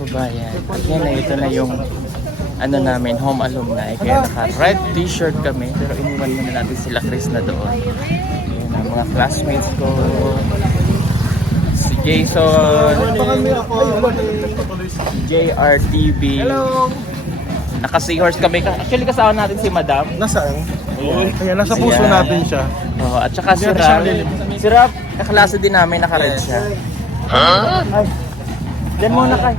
kababayan. Again, ito na yung ano namin, home alumni. Kaya naka-red t-shirt kami. Pero iniwan muna natin sila Chris na doon. Yan ang mga classmates ko. Si Jason. JRTV. Hello! Naka-seahorse kami. Actually, kasama natin si Madam. Nasaan? Ayan, nasa puso natin siya. Oh, at saka si Rap. Si Rap, kaklase din namin, naka-red siya. Ay, dyan muna kayo.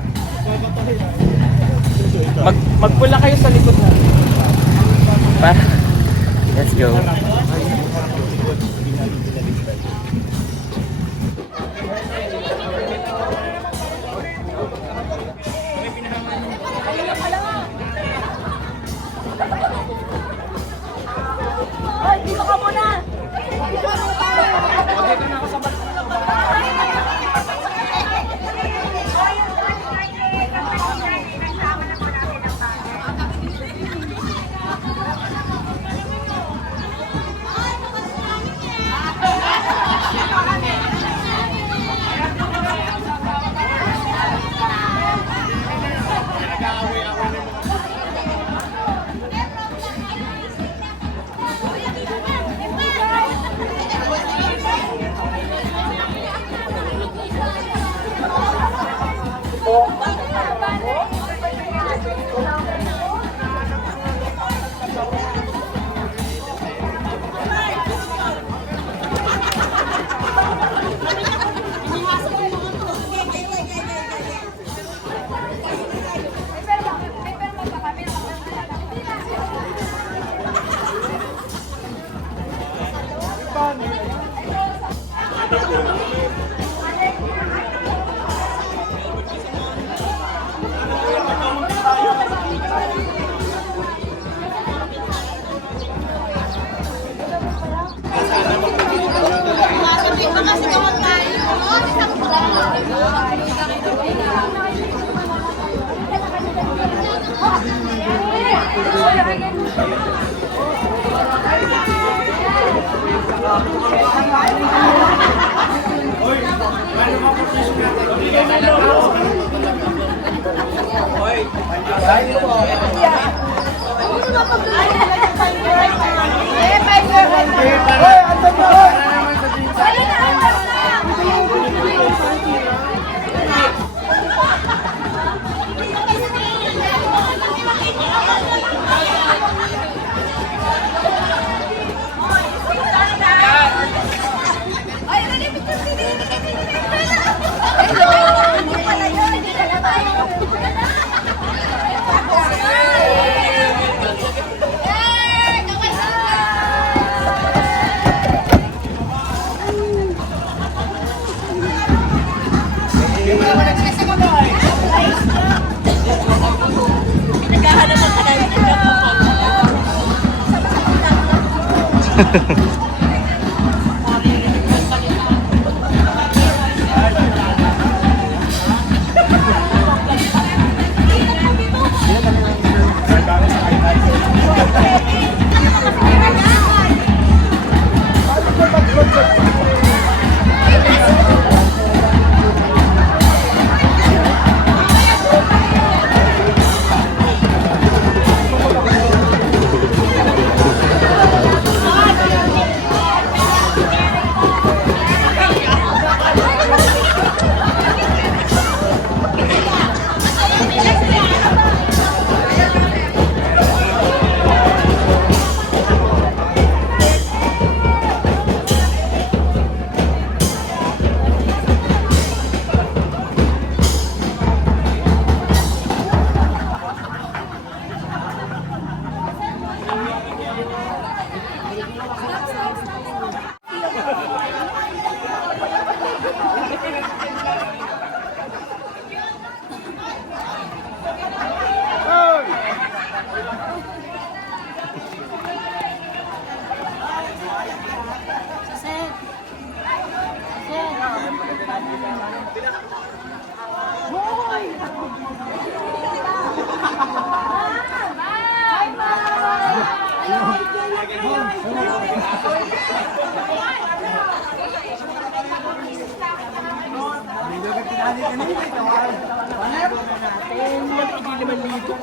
Magpula kayo sa likod na. Let's go. Dito ka muna!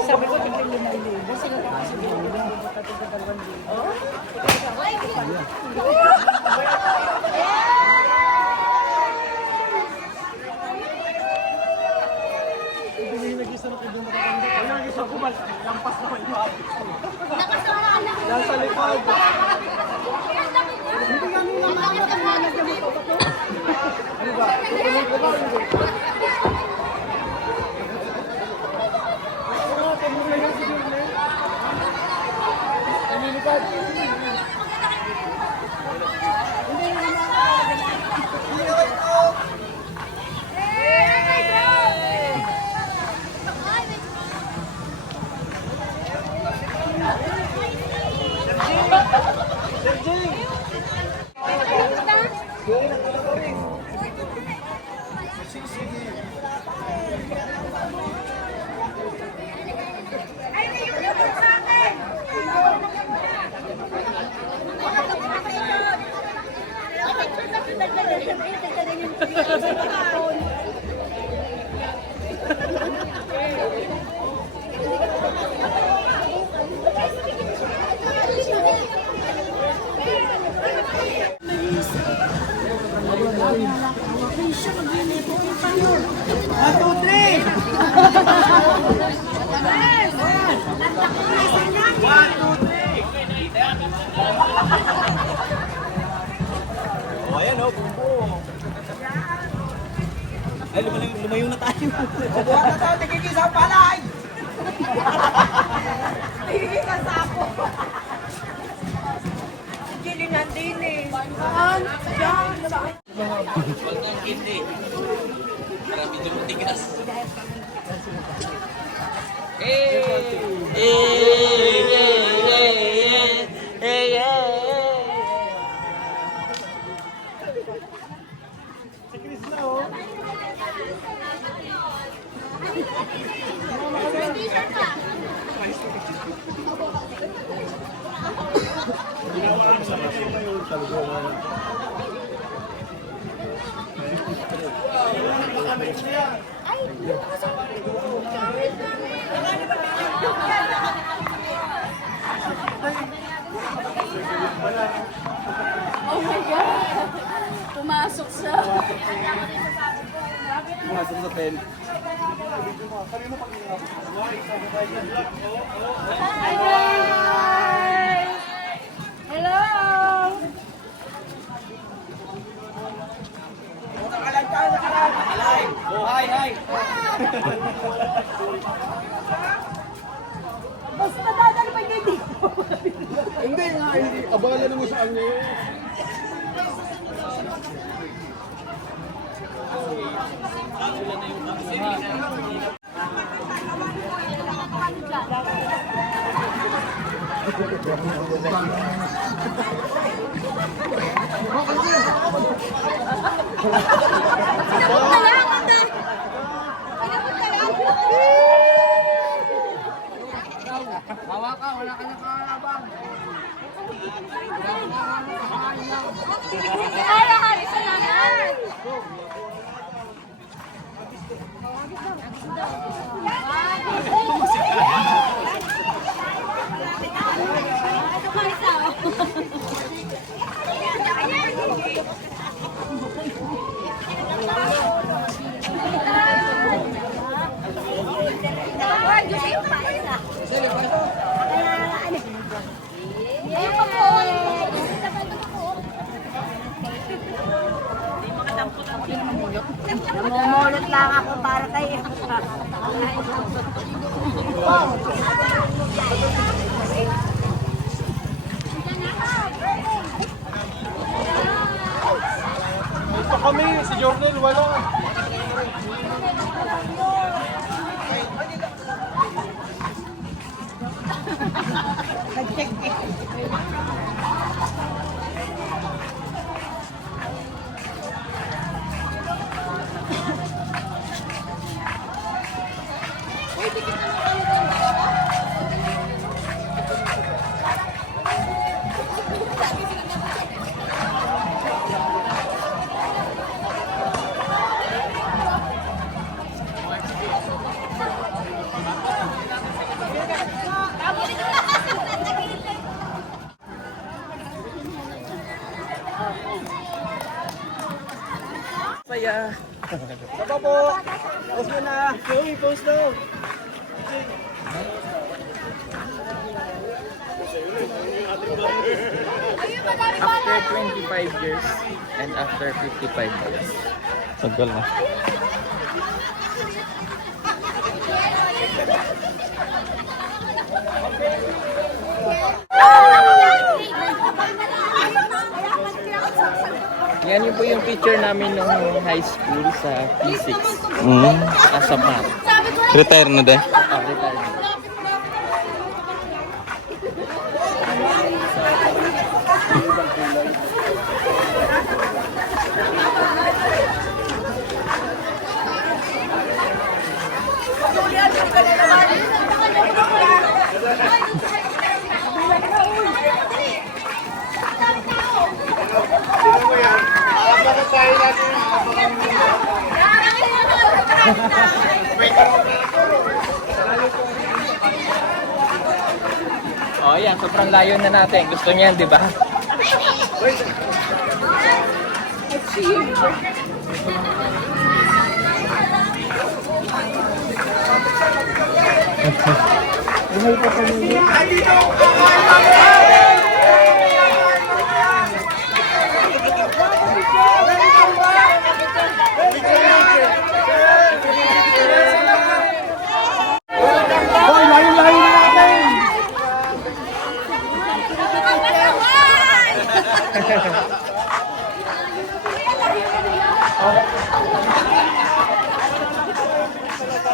Sabi ko, tigil 5,000. Sige ka kasi Nasa likod. Ay, lumayo na tayo. Buhat na tayo, nagkikisa ang palay! Nagkikisa sa ako. Gilingan din eh. Saan? Diyan. Ang hindi. Marami dyan tigas. Oh my God! Pumasok siya. Pumasok sa pen. Hi guys! Hello! Oh, hi! Basta dadali pa hindi. Hindi nga, hindi. Abala naman sa kanya yun. Ay, haris na lang. Namumulot lang ako para kayo. Ito kami, si Jordan, wala. saya. Saba po. Post mo na. Uy, post daw. After 25 years and after 55 years. Tagal na. Yan yun po yung picture namin nung high school sa P6. Sa math. Retire na din. Retired. Oh, yan. Sobrang layo na natin. Gusto niyan, di ba? Hoy, layo-layo na natin!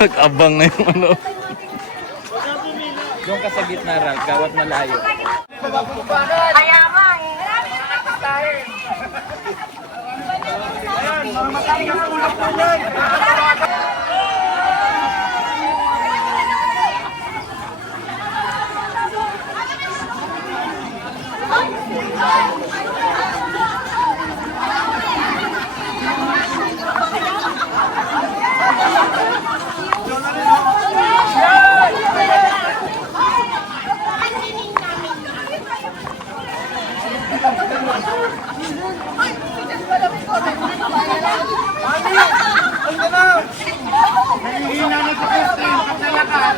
Nag-abang na yung ano. Doon ka sa gitna, Ralph. Gawat malayo. Kaya nga eh. Hihina na si Christine, kasalakan!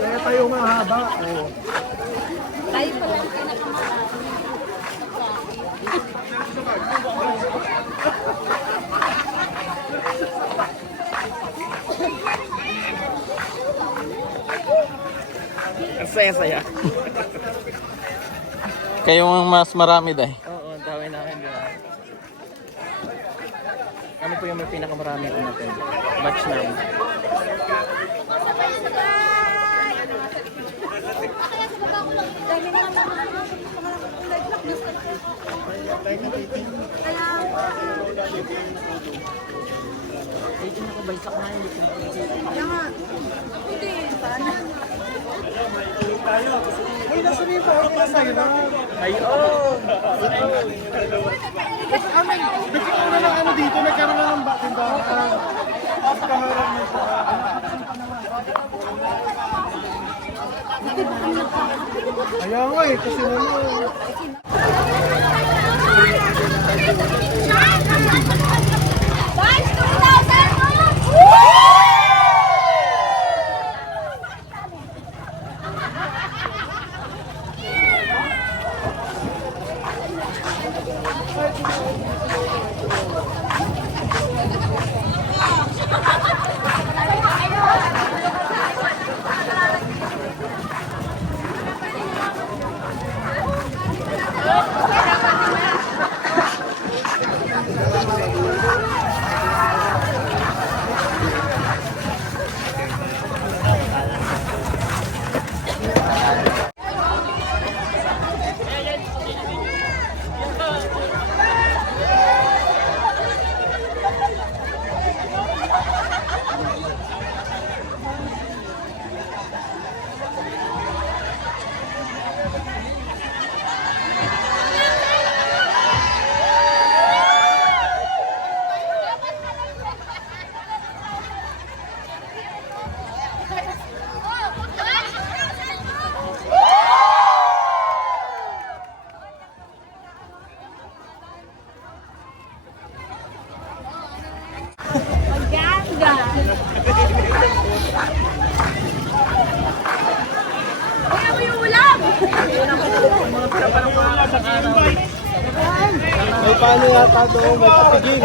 Kaya tayo mahaba. Ang saya-saya. Kayo ang mas marami dahil. Oo, ang dami namin. Di ba? Kami po yung may pinakamarami natin. Batch namin. Uy, nasa rin po ako sa'yo na. Ayun! Bigyan ko na lang ano dito, nagkaroon na ng tindahan. Tapos kaharap na siya. Ayaw nga eh, kasi naman. May paano yata doon, may patiging.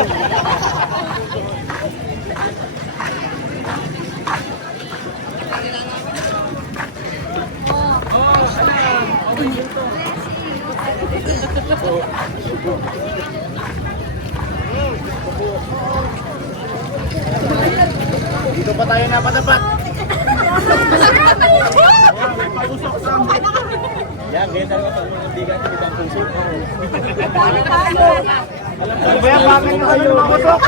Dito pa tayo napatapat. Yan, ganyan talaga pag mga bigat, ibang puso. Ano ba yan? Bakit na kayo lumakotok?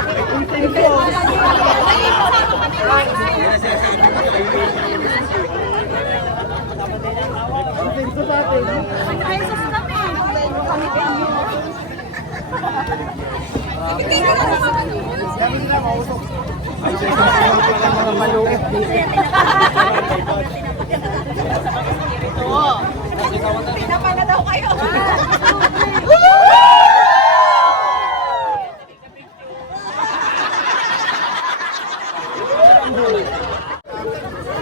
Pinapay na daw kayo.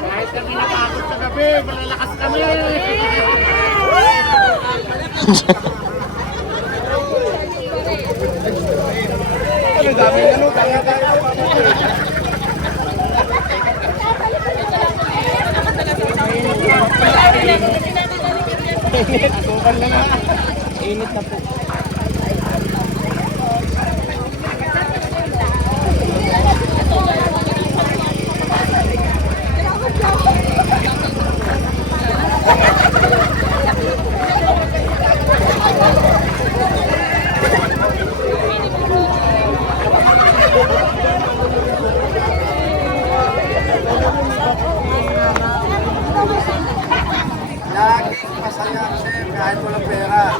Kahit kami natakot sa gabi, malalakas kami. Ano dami ano, kaya-kaya. Init na po. Laging masaya kasi kahit walang pera.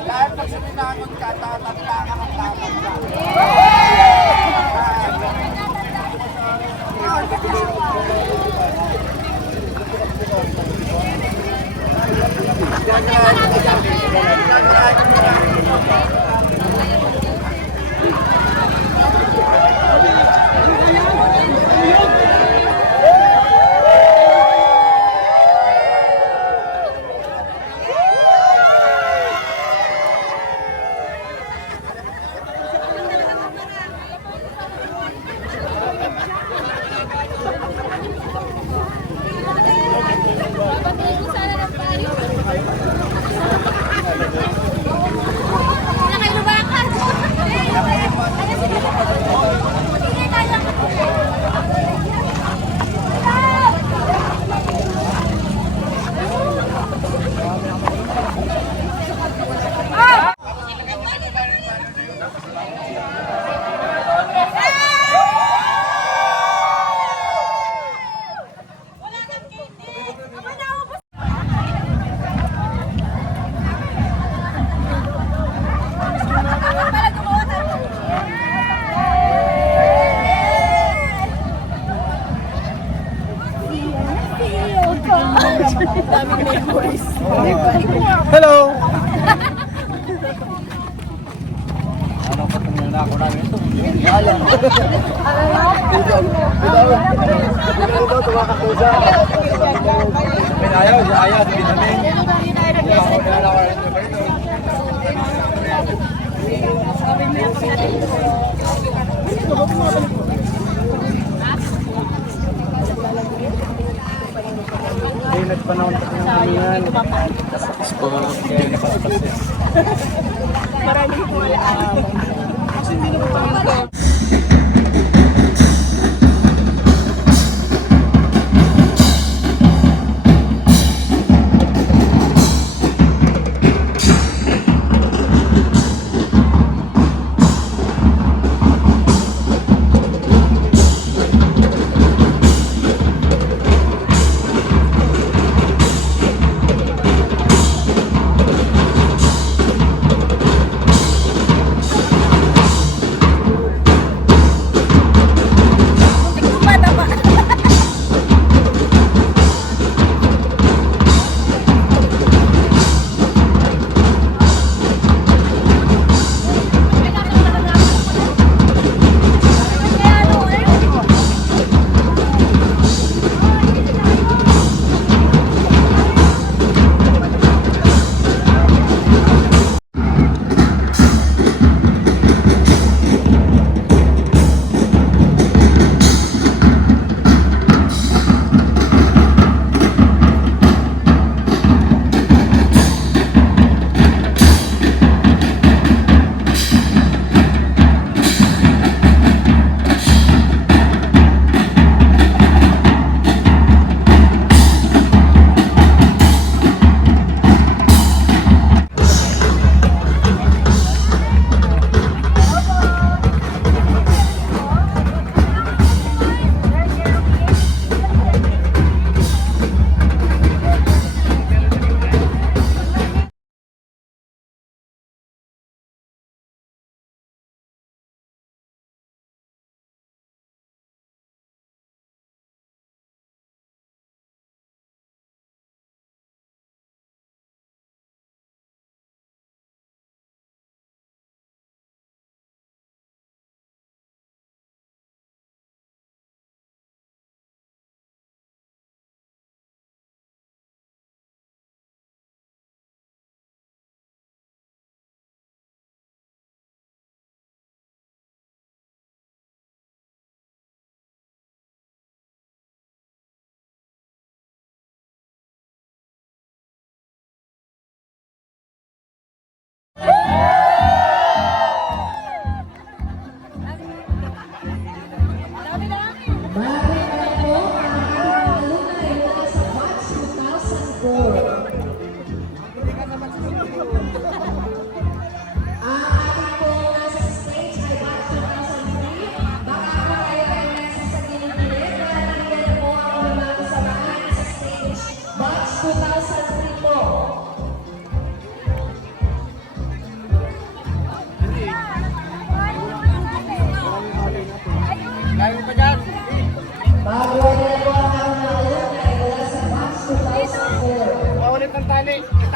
Dahil pag suminangon ka, tatanda ka ng tatanda. Hello! Ano pa tingnan na ako namin ito? Ayan. Ito, tumakakusa. Ayaw, ayaw. Ay, nagpanahon pa ng kalingan. Maraming po wala. Kasi hindi naman pa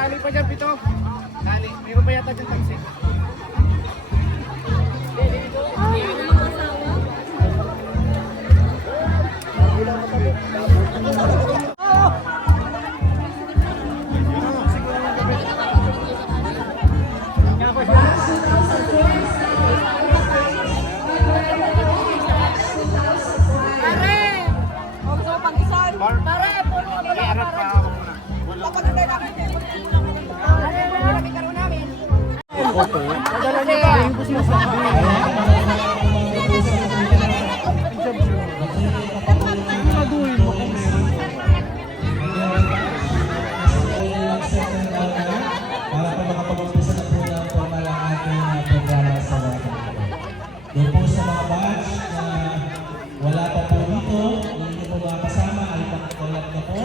tali pa dyan, Pito. Tali. Meron pa yata dyan taxi. Pare! Huwag sa pag-isal. Pare, puno ka pala. Pare, kapag hindi namin. Pare, marami karo namin. Madala niyo ba? Yung gusto mo sabihin. Siguraduhin mo kung meron. Para po makapag-umpisa na po ng formal ang ating programa sa mga doon po sa mga batch na wala pa po dito, hindi po mga kasama ay pakikolab na po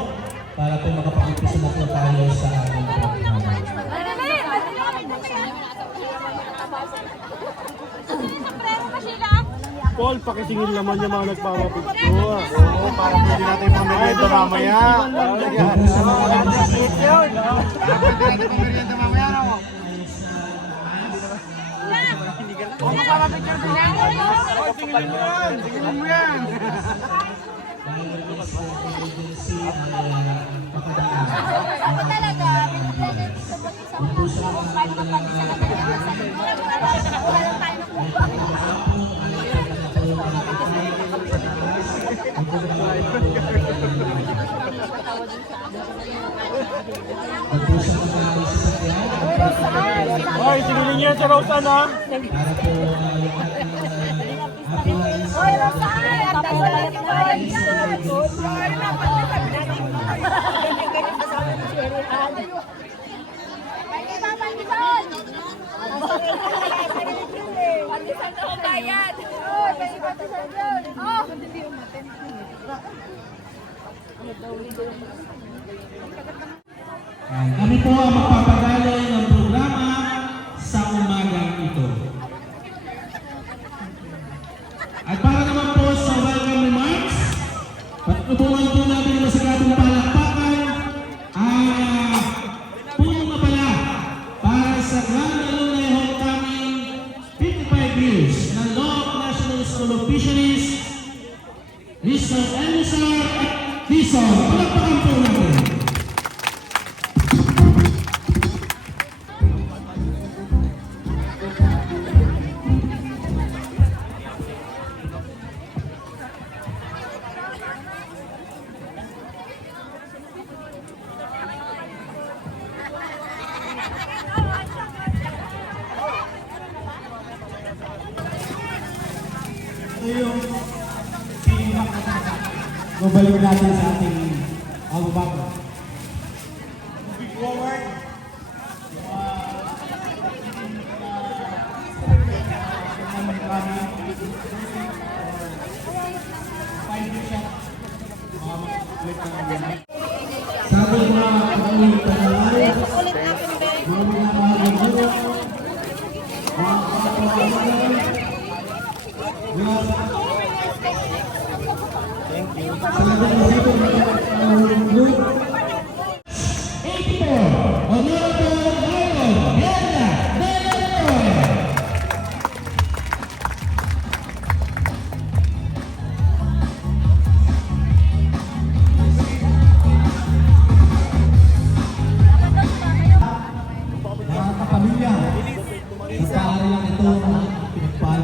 para po makapag-umpisa na po tayo sa ating programa. Paul, pakisingin naman yung mga nagpapapicture. Oo, para pwede natin pang merienda mamaya. Pwede natin pang merienda mamaya, no? O, magpapapicture sila. O, singilin mo yan. Singilin mo yan. Ako talaga, Hoy, singilin niyo yan sa Rosan, ha? Hoy, Rosan! Tapos na lang ito. Pandisan! Pandisan na ako bayad! Oo, pandisan yun! Oh! Kami po ang magpapagaloy ng programa sa umagang ito. At para naman po sa welcome remarks, patutunan po natin ang masagadong palakpakan ang punong mabala para sa Grand Alumni Homecoming 55 years ng Law National School of Fisheries, Mr. Elisar Dizon. Palakpakan po natin. Ito yung babalik natin sa ating album. Moving forward, sabi ko mga pag-ulit na nalang, mga mahalagulo, mga kapag-ulit, thank you. Salamat na dito mga mahalagulo. 84, Honorable Marlon Guerra Delaroy. Mga kapamilya, sa paari lang ito ang pinagpal.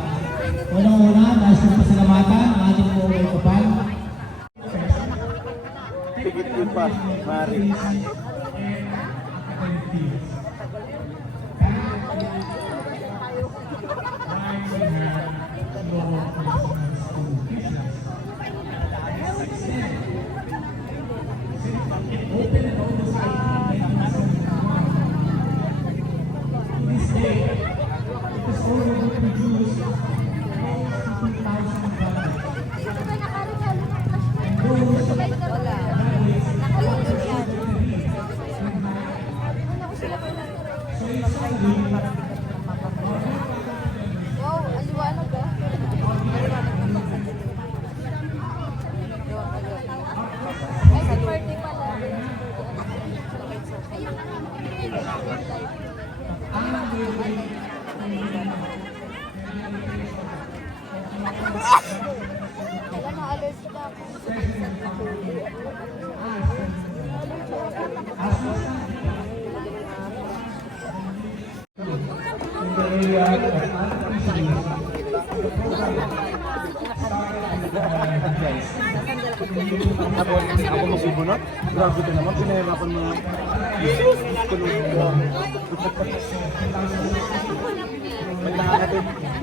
Unang-una, nais kong pasalamatan ang ating mga kapal. Tigit yun pa, Mari. Ako masubunot? Grabe ka naman, pinahirapan mo.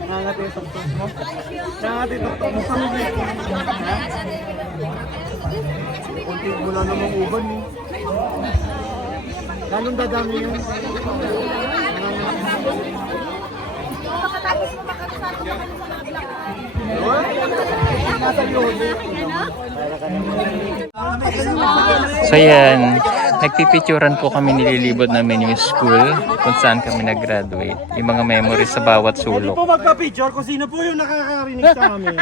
Nangangatin yung tuktok mo. Nangangatin yung tuktok mo. Kunti wala namang uban eh. Lalong dadami yun. So yan, nagpipicturan po kami, nililibot namin yung school kung saan kami nag-graduate. Yung mga memories sa bawat Hindi sulok. po magpa-picture kung sino po yung nakakarinig sa amin.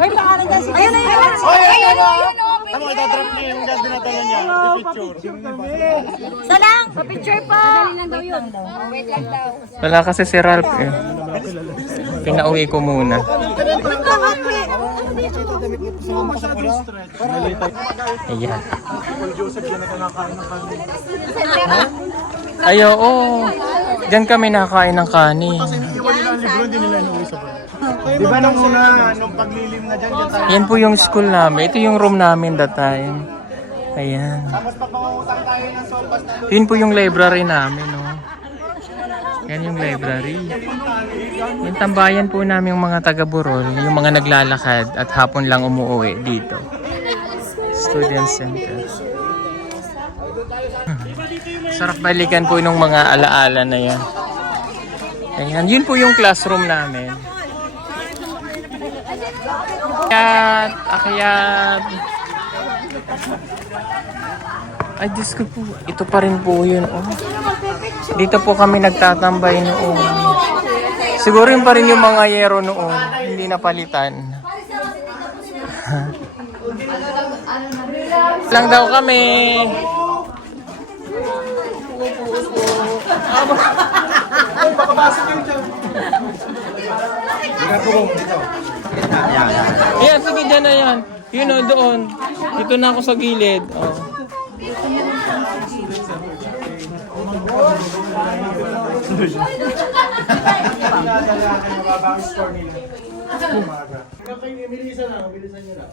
Ayun na yun! Ano, idadrop niya yung dyan dinadala niya. I-picture. Salang! Pa-picture pa! Dali lang daw yun. Wait lang daw. Wala kasi si Ralph eh. Pinauwi ko muna. Ayan. Ay, oo. Diyan kami nakain ng kanin. Iwan nila ang libro, hindi nila inuwi sa bahay. Di ba nung una, nung paglilim na dyan tayo. Yan po yung school namin. Ito yung room namin that time. Ayan. Tapos pag mangungutang tayo ng solbas na doon. Yun po yung library namin, no? Yan yung library. Yung tambayan po namin yung mga taga-Burol, yung mga naglalakad at hapon lang umuwi dito. Student Center. Sarap balikan po yung mga alaala na yan. Ayan, yun po yung classroom namin. Akyat. Ay, Diyos ko po. Ito pa rin po yun. Oh. Dito po kami nagtatambay noon. Siguro yun pa rin yung mga yero noon. Hindi napalitan. Lang daw kami. Ayan, sige dyan na yan. Yun o, doon. Dito na ako sa gilid. Oh. Bilisan lang, bilisan nyo lang.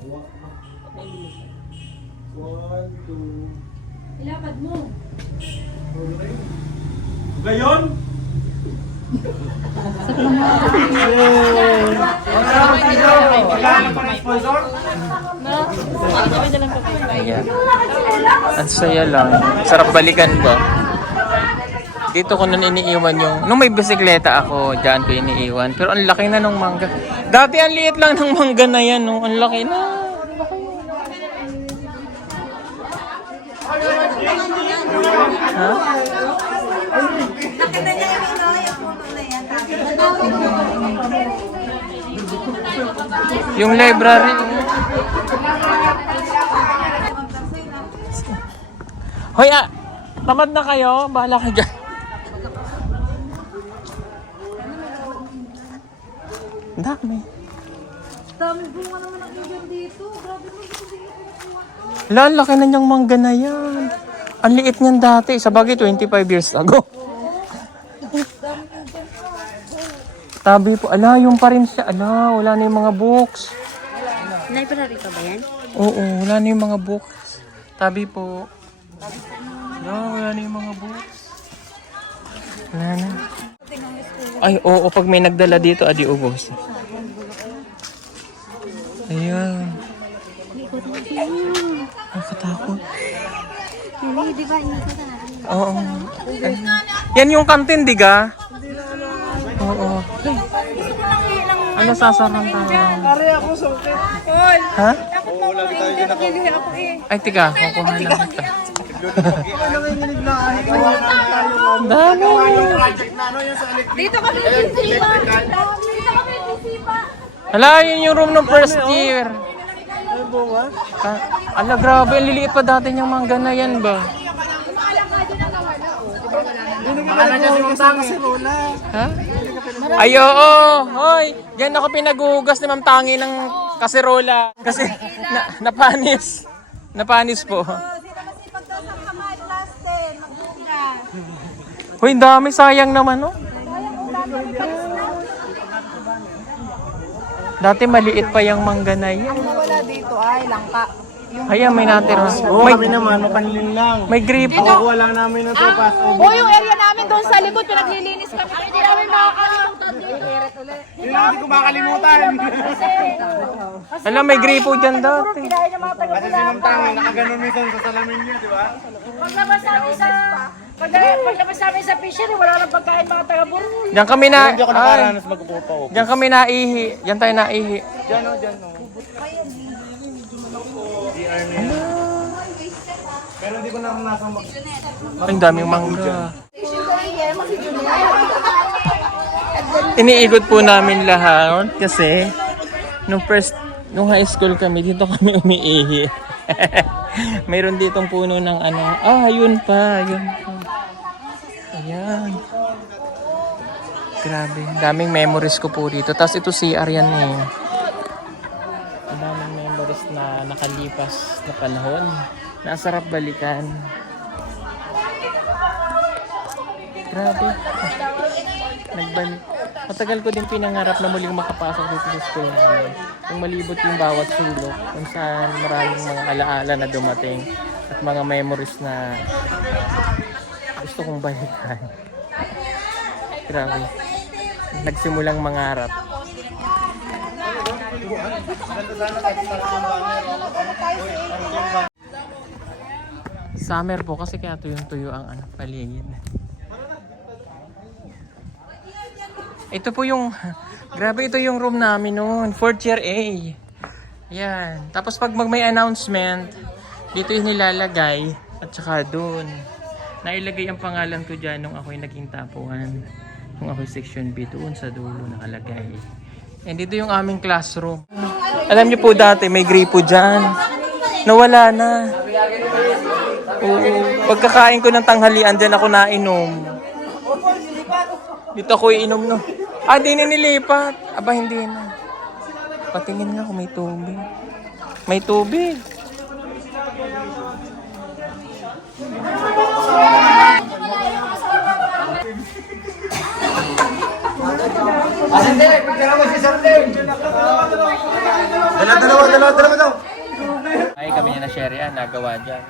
1, 2. Ilapad mo. Gayon? Ayan. Ang saya lang. Sarap balikan ba? Dito ko nun iniiwan yung... Nung may bisikleta ako, dyan ko iniiwan. Pero ang laki na nung mangga. Dati ang liit lang ng mangga na yan. No? Ang laki na. Ha? Yung library. Hoy, tamad na kayo? Bahala ka dyan. Dami. Dami bunga naman ang ilan dito. Grabe mo dito. Laki na niyang mangga na yan. Ang liit niyan dati. Sa bagay, 25 years ago. Tabi po. Ala, yung pa rin siya. Ala, wala na yung mga books. Library ka ba yan? Oo, wala na yung mga books. Tabi po. Wala na yung mga books. Wala na. Ay, oo, pag may nagdala dito, adi ubos. Ayan. Nakatakot. Hindi, di ba? Inikot na natin. Oo. Yan yung kantin, di ga? Oo. Ano sasaran tayo? Pare ako, sukit. Ha? Oo, lagi tayo din ako. Ay, tiga. Kukuha lang kita. Ano kayo nilig na kahit gawa na tayo. Dami. Project na ano yan sa electric. Dito kami nagtisipa. Dito kami nagtisipa. Hala, yun yung room ng first year. Ano bunga? Ala, grabe. Ang liliit pa dati niyang mangga na yan ba? Hindi ka pala niya si Rosa kasi Rola. Ha? Hindi ka Ay, oo. Hoy, yan ako pinaghuhugas ni Ma'am Tangi ng kaserola. Kasi napanis. Napanis po. Sino masipag daw sa kamay, class 10, magbugas. Hoy, dami. Sayang naman, no? Dati maliit pa yung mangga na yan. Ang nawala dito ay langka. Ayan, may natira. Oo, May, kami naman, mapanlin lang. may gripo. Nakukuha lang namin ng tupas. O yung area namin doon sa likod, pinaglilinis kami. Hindi namin makakalimutan dito. Yun ang hindi ko makalimutan. Alam, may gripo dyan dati. Kinain ng mga Kasi sinamtangan, nakaganon minsan sa salamin niya, di ba? Paglabas namin sa fishery, wala nang pagkain mga taga-Burul. Diyan kami na... Hindi ako Ay, nakaranas magpupo. diyan kami naihi. Diyan tayo naihi. Diyan o, diyan o. Pero hindi ko na nasa Ay, ang daming mangga. Iniikot po namin lahat kasi nung high school kami, dito kami umiihi. Mayroon ditong puno ng ano. Ah, yun pa. Ayan. Grabe. Daming memories ko po dito. Tapos ito CR yan eh. Ang daming memories na nakalipas na panahon. Nasarap balikan. Grabe. Matagal ko din pinangarap na muling makapasok dito sa school namin. Yung malibot yung bawat sulok. Kung saan maraming mga alaala na dumating. At mga memories na gusto kong balikan. Grabe. Nagsimulang mangarap. Summer po kasi kaya tuyong-tuyo ang paligid. Ito po yung, grabe ito yung room namin noon, 4th year A. Yan. Tapos pag may announcement, dito yung nilalagay at saka doon. Nailagay ang pangalan ko dyan nung ako'y naging tapuan. Nung ako'y section B, doon sa dulo nakalagay. And dito yung aming classroom. Alam niyo po dati may gripo dyan. Nawala na. Oo. Pagkakain ko ng tanghalian, dyan ako nainom. Dito ako iinom no. Ah, di na nilipat. Aba, hindi na. Patingin nga kung may tubig. May tubig. Dalawa daw. Ay, kami niya na share yan. Nagawa dyan.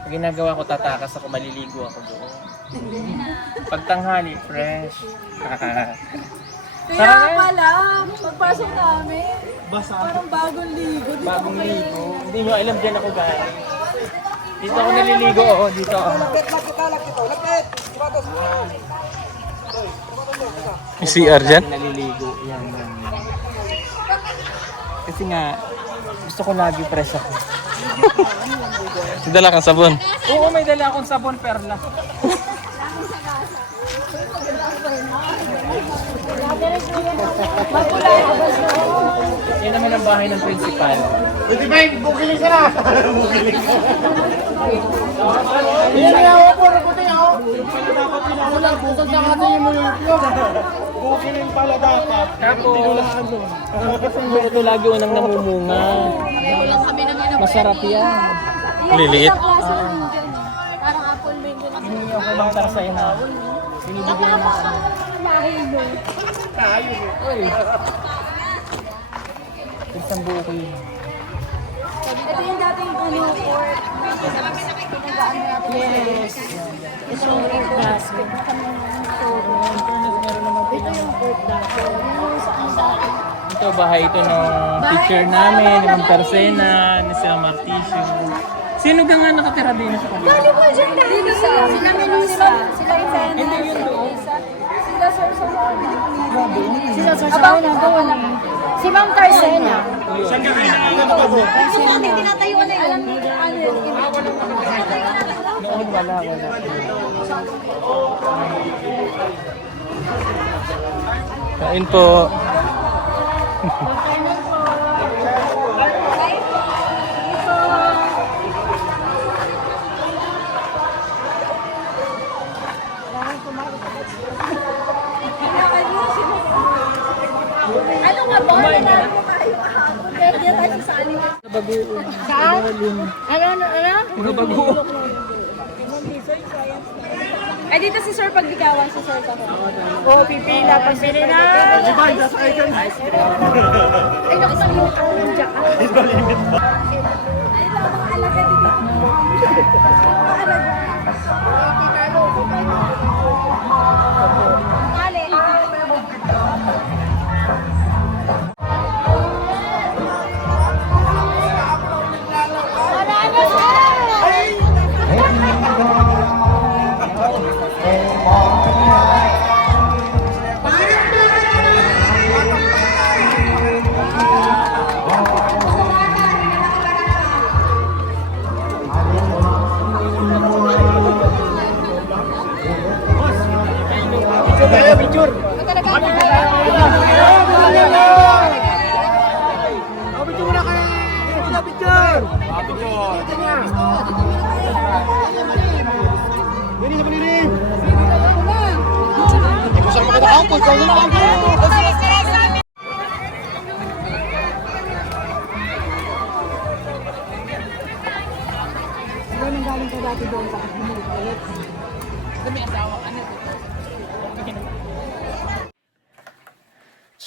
Pag ginagawa ko, tatakas ako, maliligo ako doon. Pagtanghali, fresh. Kaya pala, pagpasok namin, parang bagong ligo. Bagong ligo. Hindi nyo alam dyan ako galing. Dito ako naliligo, oh. Dito ako. May CR dyan? Naliligo. Yan. Kasi nga, gusto ko lagi fresh ako. Dala kang sabon. Oo, may dala akong sabon perla. Yan naman ang bahay ng principal. Pwede ba yung bukiling ka na? Bukiling ka. Yan nga ako po, nakutin ako. Dapat pinakulang, busog na nga yung mga bukiling pala dapat. Tapos, ito lagi unang namumunga. Masarap yan. Liliit. Parang apple mango na. Hindi ako bang tarsay na. Binibigyan mo sa Uy. Isang buo ko yun. Ito yung dating court. Yes. Ito yung basket. Ito yung court dati. Ito, bahay ito ng teacher namin, ni Ma'am Tarsena, ni Sir Martisio. Sino ka nga nakatira din sa kanila? Dito sila Menusa. Sila Isena. Hindi yun doon. Sila Sir Solana. Sila Sir Solana doon. Si Ma'am Tarsena. Hindi tinatayuan na yun. Noon wala. Kain po. Sila Kumain na. Pwede na tayo sa alin. Saan? Ano? Mga bago. Eh, dito si Sir pagbigawan sa Sir ako. Oh, pipila, pagpili na. Ay, naku, malimit ako ng jack. Ay, mga alaga dito. Mga alaga. Kali. Wala na siya.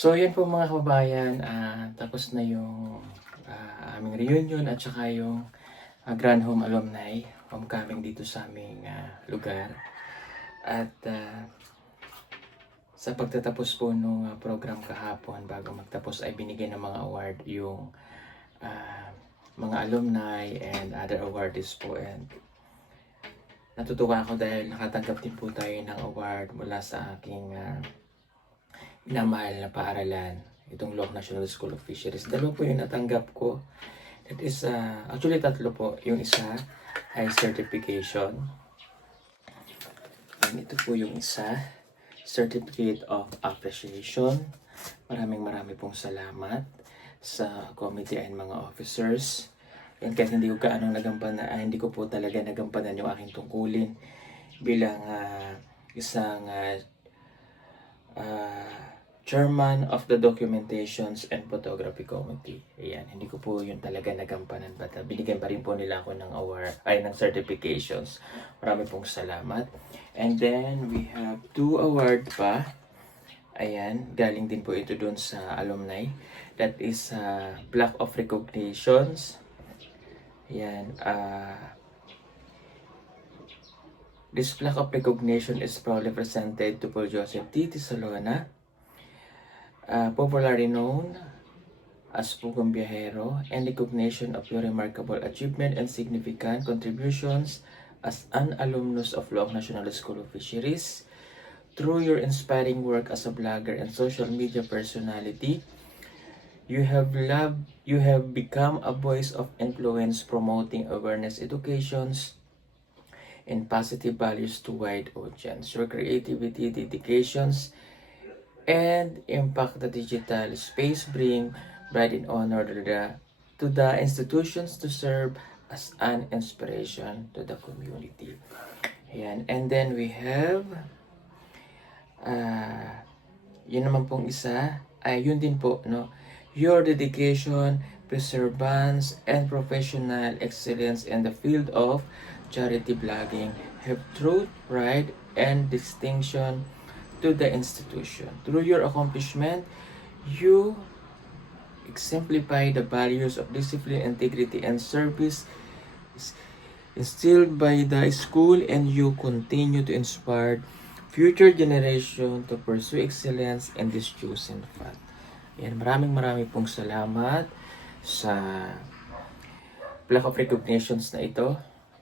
So yan po mga kababayan, tapos na yung aming reunion at saka yung Grand Home Alumni homecoming dito sa aming lugar. At sa pagtatapos po nung program kahapon, bago magtapos ay binigyan ng mga award yung mga alumni and other awardees po. And natutuwa ako dahil nakatanggap din po tayo ng award mula sa aking minamahal na paaralan, itong Loc National School of Fisheries. Dalawa po yung natanggap ko. That is, actually tatlo po. Yung isa ay certification. And ito po yung isa, Certificate of Appreciation. Maraming pong salamat sa committee and mga officers. And kahit hindi ko hindi ko po talaga nagampanan yung aking tungkulin bilang isang Chairman of the Documentations and Photography Committee. Ayan, hindi ko po yun talaga nagampanan, but binigyan pa rin po nila ako ng award, ng certifications. Marami pong salamat. And then we have 2 award pa. Ayan, galing din po ito dun sa alumni. That is Plaque of Recognitions. Ayan, this plaque of recognition is proudly presented to Paul Joseph T. Tisalona, popularly known as Pugong Biyahero, and recognition of your remarkable achievement and significant contributions as an alumnus of Loc National School of Fisheries. Through your inspiring work as a blogger and social media personality, you have become a voice of influence promoting awareness educations and positive values to wide audience. Your creativity, dedications, and impact the digital space bring pride and honor to the institutions to serve as an inspiration to the community. Ayan. And then we have yun naman pong isa ay yun din po, no, your dedication, perseverance, and professional excellence in the field of charity blogging have truth, pride, and distinction to the institution. Through your accomplishment, you exemplify the values of discipline, integrity, and service instilled by the school, and you continue to inspire future generation to pursue excellence in this chosen path. Yan, maraming pong salamat sa plaque of recognitions na ito.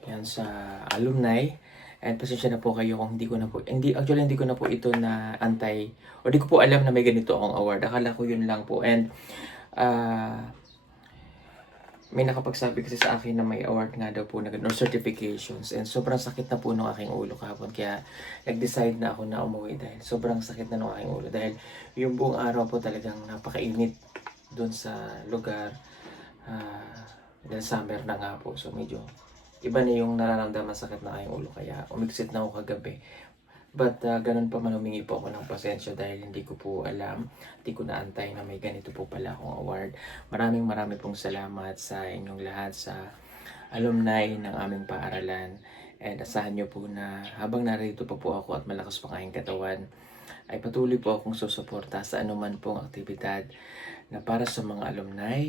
Yan, sa alumni. And pasensya na po kayo kung hindi ko na po ito na antay, o di ko po alam na may ganito akong award. Akala ko yun lang po. And may nakapagsabi kasi sa akin na may award nga daw po na or certifications, and sobrang sakit na po ng aking ulo kahapon, kaya nag-decide na ako na umuwi dahil sobrang sakit na ng aking ulo, dahil yung buong araw po talagang napakainit doon sa lugar, dahil summer na nga po, so medyo iba na yung nararamdaman, sakit na aking ulo, kaya umiksit na ako kagabi But ganun pa man, humingi po ako ng pasensya dahil hindi ko po alam, hindi ko naantay na may ganito po pala akong award. Maraming pong salamat sa inyong lahat, sa alumni ng aming paaralan. And asahan nyo po na habang narito pa po ako at malakas pa ang aking katawan, ay patuloy po akong susuporta sa anuman pong aktibidad na para sa mga alumni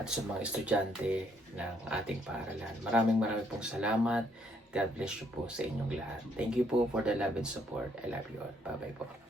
at sa mga estudyante ng ating paaralan. Maraming pong salamat. God bless you po sa inyong lahat. Thank you po for the love and support. I love you all. Bye-bye po.